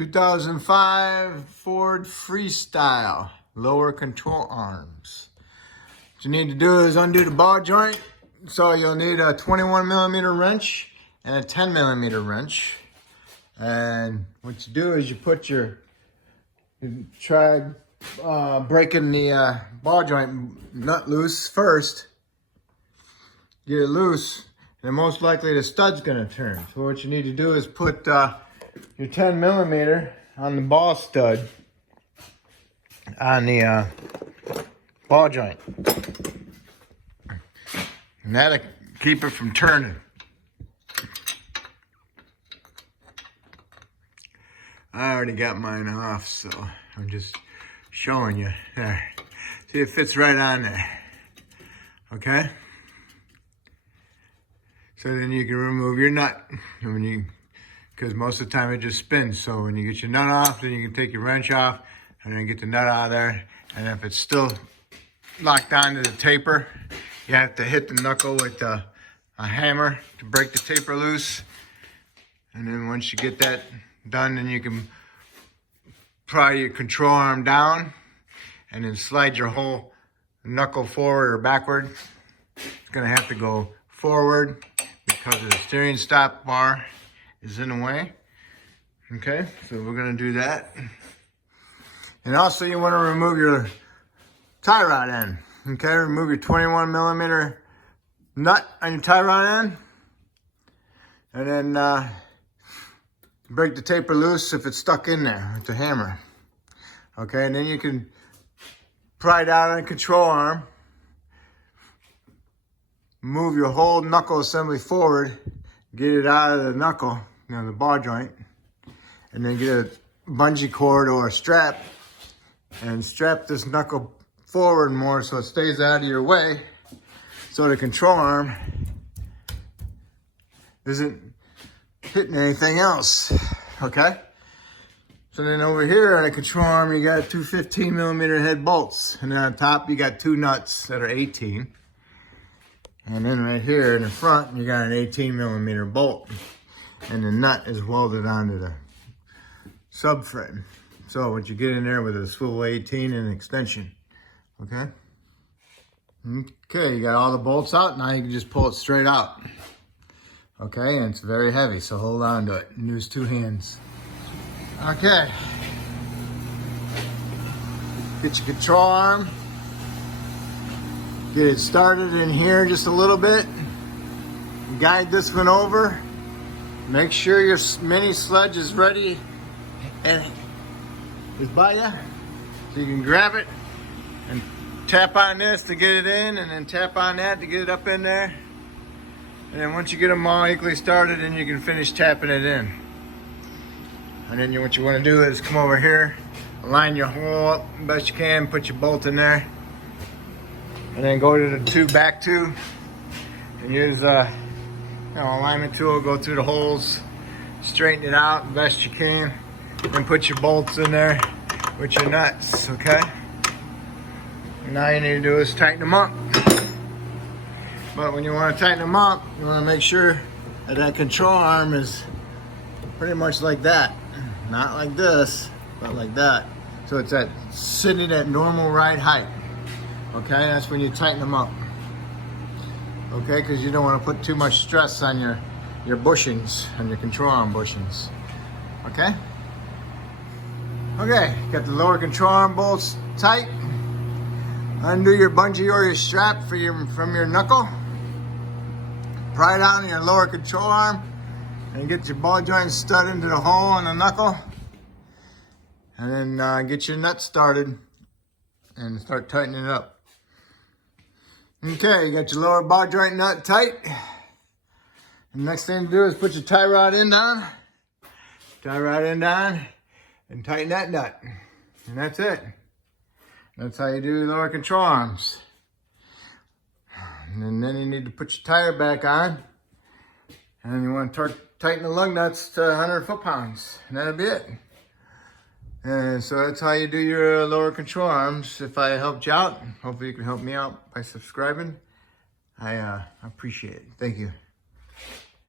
2005 Ford Freestyle, lower control arms. What you need to do is undo the ball joint. So you'll need a 21 millimeter wrench and a 10 millimeter wrench. And what you do is you put you try breaking the ball joint nut loose first. Get it loose, and most likely the stud's gonna turn. So what you need to do is put your 10 millimeter on the ball stud on the ball joint. And that'll keep it from turning. I already got mine off, so I'm just showing you. There. See, it fits right on there. Okay? So then you can remove your nut. Because most of the time it just spins. So when you get your nut off, then you can take your wrench off and then get the nut out of there. And if it's still locked onto the taper, you have to hit the knuckle with a hammer to break the taper loose. And then once you get that done, then you can pry your control arm down and then slide your whole knuckle forward or backward. It's gonna have to go forward because the steering stop bar is in the way. Okay, so we're gonna do that. And also you wanna remove your tie rod end. Okay, remove your 21 millimeter nut on your tie rod end. And then break the taper loose if it's stuck in there with the hammer. Okay, and then you can pry down on the control arm. Move your whole knuckle assembly forward. Get it out of the knuckle, the ball joint. And then get a bungee cord or a strap and strap this knuckle forward more so it stays out of your way. So the control arm isn't hitting anything else, okay? So then over here on the control arm, you got two 15 millimeter head bolts. And then on top, you got two nuts that are 18. And then right here in the front, you got an 18 millimeter bolt. And the nut is welded onto the subframe. So what you get in there with a swivel 18 and an extension, okay? Okay, you got all the bolts out. Now you can just pull it straight out. Okay, and it's very heavy, so hold on to it and use two hands. Okay. Get your control arm. Get it started in here just a little bit. Guide this one over. Make sure your mini sledge is ready and is by you. So you can grab it and tap on this to get it in, and then tap on that to get it up in there. And then once you get them all equally started, then you can finish tapping it in. And then what you want to do is come over here, line your hole up the best you can, put your bolt in there, and then go to the back tube and use alignment tool, go through the holes, straighten it out the best you can, and put your bolts in there with your nuts, okay? And now you need to do is tighten them up. But when you want to tighten them up, you want to make sure that that control arm is pretty much like that. Not like this, but like that. So it's sitting at normal right height. Okay, that's when you tighten them up. Okay, because you don't want to put too much stress on your bushings, on your control arm bushings. Okay? Okay, got the lower control arm bolts tight. Undo your bungee or your strap from your knuckle. Pry down your lower control arm and get your ball joint stud into the hole in the knuckle. And then get your nut started and start tightening it up. Okay, you got your lower ball joint nut tight. The next thing to do is put your tie rod in down. Tie rod in down and tighten that nut. And that's it. That's how you do lower control arms. And then you need to put your tire back on. And then you want to tighten the lug nuts to 100 foot-pounds. And that'll be it. And so that's how you do your lower control arms. If I helped you out, hopefully you can help me out by subscribing. I appreciate it. Thank you.